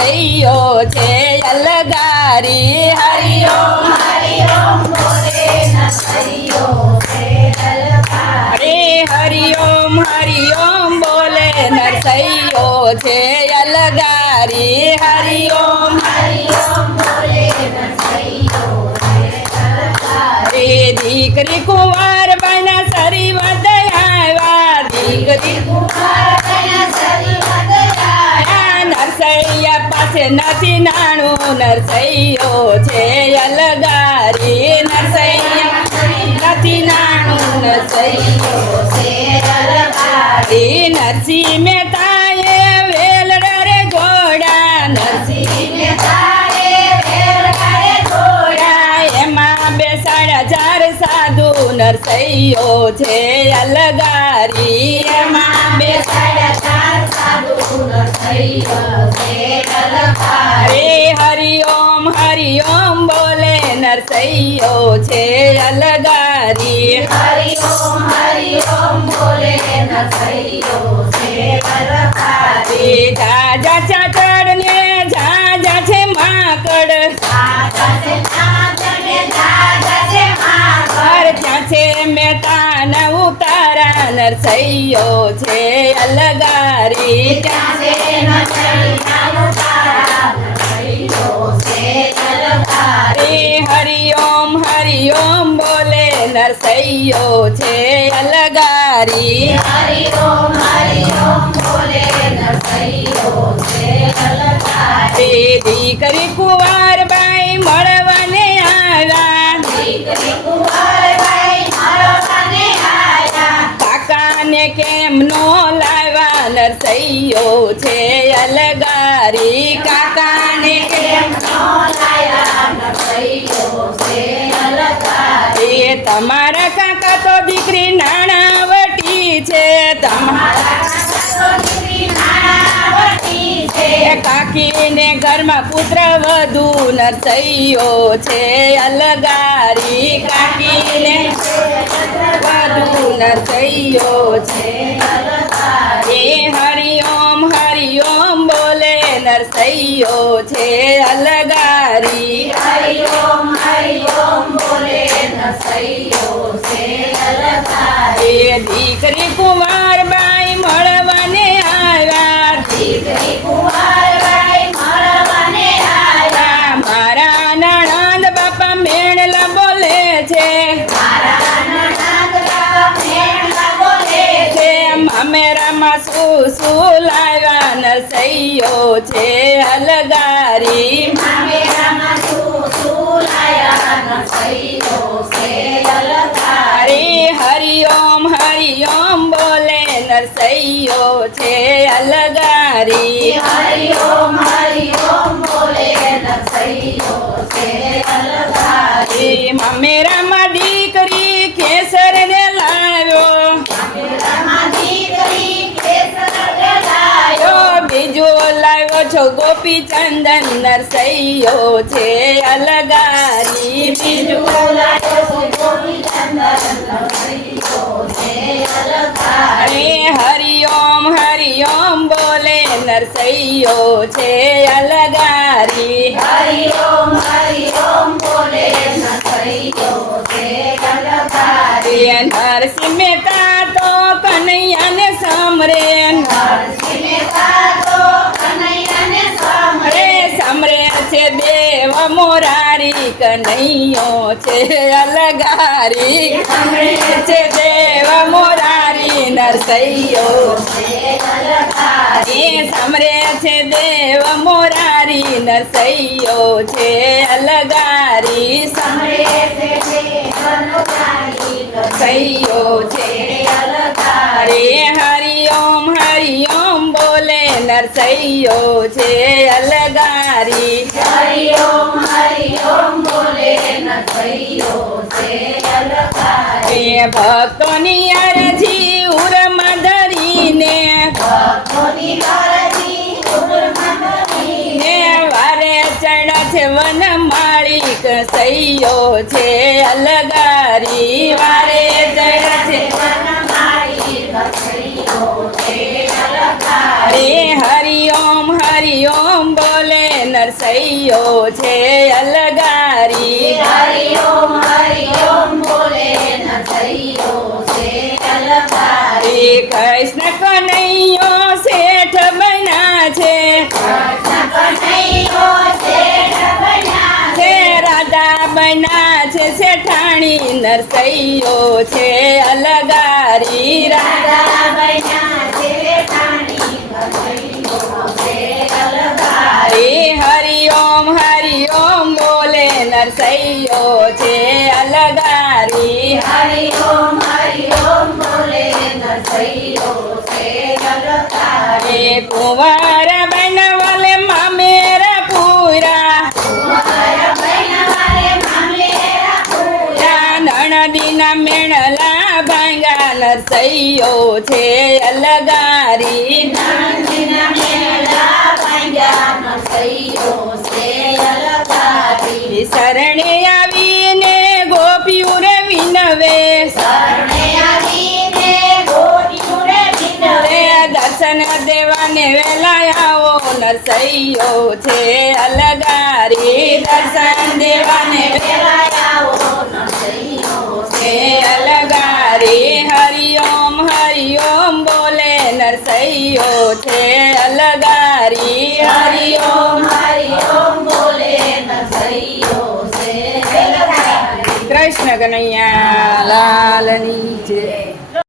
નરસૈયો છે અલગારી હરિઓમ બોલે નરસૈયો છે અલગારી. હરિઓમ હરિઓમ બોલે નરસૈયો છે અલગારી હરિઓમ બોલે નરસૈયો છે અલગારી. દીકરી કુંવર બના સરી વધ્યા દીકરી કુમાર કન્યા સરી વધ્યા. નરસૈયા પાસે નથી નાણું નરસૈયો છે અલગારી નરસૈયા નથી નાણું નરસૈયો છે અલગારી. નરસિંહ મહેતાએ વેલ રે ઘોડા નરસિંહ મહેતાએ વેલ કરે ઘોડા. એમાં બેસાડ્યા 4 સાધુ નરસૈયો છે અલગારી એમાં બેસાડ્યા 4 સાધુ નરસૈયો છે અલગારી. હરિઓમ હરિઓમ બોલે નરસૈયો છે અલગારી હરિઓમ બોલે નરસૈયો છે અલગારી. જાજા ચાચડ ને જાજા છે માકડ જાજા છે ચાચડ ને જાજા છે માકડ. ત્યાં છે મહેતાના ઉતારા નરસૈયો છે અલગારી ત્યાં છે નરસૈયા ઉતારા નરસૈયો છે અલગારી. હરિઓમ હરિઓમ બોલે નરસૈયો છે અલગારી હરિઓમ બોલે નરસૈયો છે અલગારી. દીકરી કુંવરબાઈ મળવાને આવ્યા દીકરી કુંવરબાઈ મળવાને આવ્યા. કાકાને કેમ નો લાવ્યા નરસૈયો છે અલગારી કાકાને કેમ નો લાયા નરસૈયો છે અલગારી. તમારા કાકા તો દીકરી નાણાવટી છે મારા કાકા તો દીકરી નાણાવટી છે. કાકીને ઘરમાં પુત્ર વધુ નરસૈયો છે અલગારી કાકીને વધુ નરસૈયો છે હરિઓમ હરિઓમ બોલે નરસૈયો છે અલગારી હરિઓમ બોલે નરસૈયો છે અલગારી. દીકરી કુંવરબાઈ મળવાને આવ્યા દીકરી કુંવરબાઈ મળવાને આવ્યા. મારા નણંદ બાપા મેણલા બોલે છે મારા નણંદ મેણલા બોલે છે. મામેરામાં શું લાવ્યા નરસૈયો છે અલગારી મામેરામાં શું લાયા નરસૈયો છે અલગારી. હરિઓમ હરિઓમ બોલે નરસૈયો છે અલગારી હરિઓમ બોલે નરસૈયો છે અલગારી. મામેરામાં દીકરી કેસર ને લાવ્યો મામેરામાં દીકરી કેસર લાયો. બીજું લાવ્યો છો ગોપી ચંદન નરસૈયો છે અલગારી બીજું લાયો છે ગોપીચંદન નરસૈયો છે અલગારી. હરિઓમ હરિઓમ બોલે નરસૈયો છે અલગારી હરિઓમ બોલે નરસૈયો છે અલગારી. નરસિંહ મહેતા તો કનૈયાને સમરે નરસિંહ મહેતા તો કનૈયાને સાંભળે. સમરે છે દેવ મોરારી કનૈયો છે અલગારી સમરે છે દેવ મોરારી નરસૈયો છે અલગારી. સમરે છે દેવ મોરારી નરસૈયો છે અલગારી સમરે છે દેવનોતારી નરસૈયો છે અલગારી. હરિઓમ હરિઓમ બોલે નરસૈયો છે અલગારી હરિઓમ બોલે નરસૈયો છે અલગારી. ભક્તોની અરજી ઉરમાં ધરીને ભક્તોની અરજી ઉરમાં ધરીને. વારે ચડ છે વન માળિક સૈયો છે અલગારી વારે ચડ છે વનમાળી નરસૈયો છે અલગારી. હરિઓમ હરિઓમ બોલે નરસૈયો છે અલગારી હરિ ઓમ બોલે નરસૈયો છે અલગારી કૃષ્ણ કનૈયો શેઠ બન્યા છે કૃષ્ણ કનૈયો શેઠ બન્યા છે રાજા બન્યા છે શેઠાણી નરસૈયો છે અલગારી રાજા બન્યા છે રાણી નરસૈયો છે અલગારી હરિ ઓમ બોલે નરસૈયો છે અલગારી હરિ ઓમ બોલે નરસૈયો છે અલગારી કુંવર બનવલે મામેર પૂરા મારા બહેનવારે મામેરા પૂરા નણદીના મેણલા ભાંગા નરસૈયો છે અલગારી નાનજીના મેળા ભાંગ્યા નરસૈયો છે અલગારી શરણે આવીને ગોપિયું રે વિનવે શરણે આવીને ગોપિયું રે વિનવે દર્શન દેવાને વેલા આવો નરસૈયો છે અલગારી દર્શન દેવાને વેલા આવો નરસૈયો છે અલગારી હરિ ઓમ બોલે નરસૈયો છે અલગારી હરિ ઓમ બોલે નરસૈયો છે અલગારી કૃષ્ણ કનૈયા લાલની જય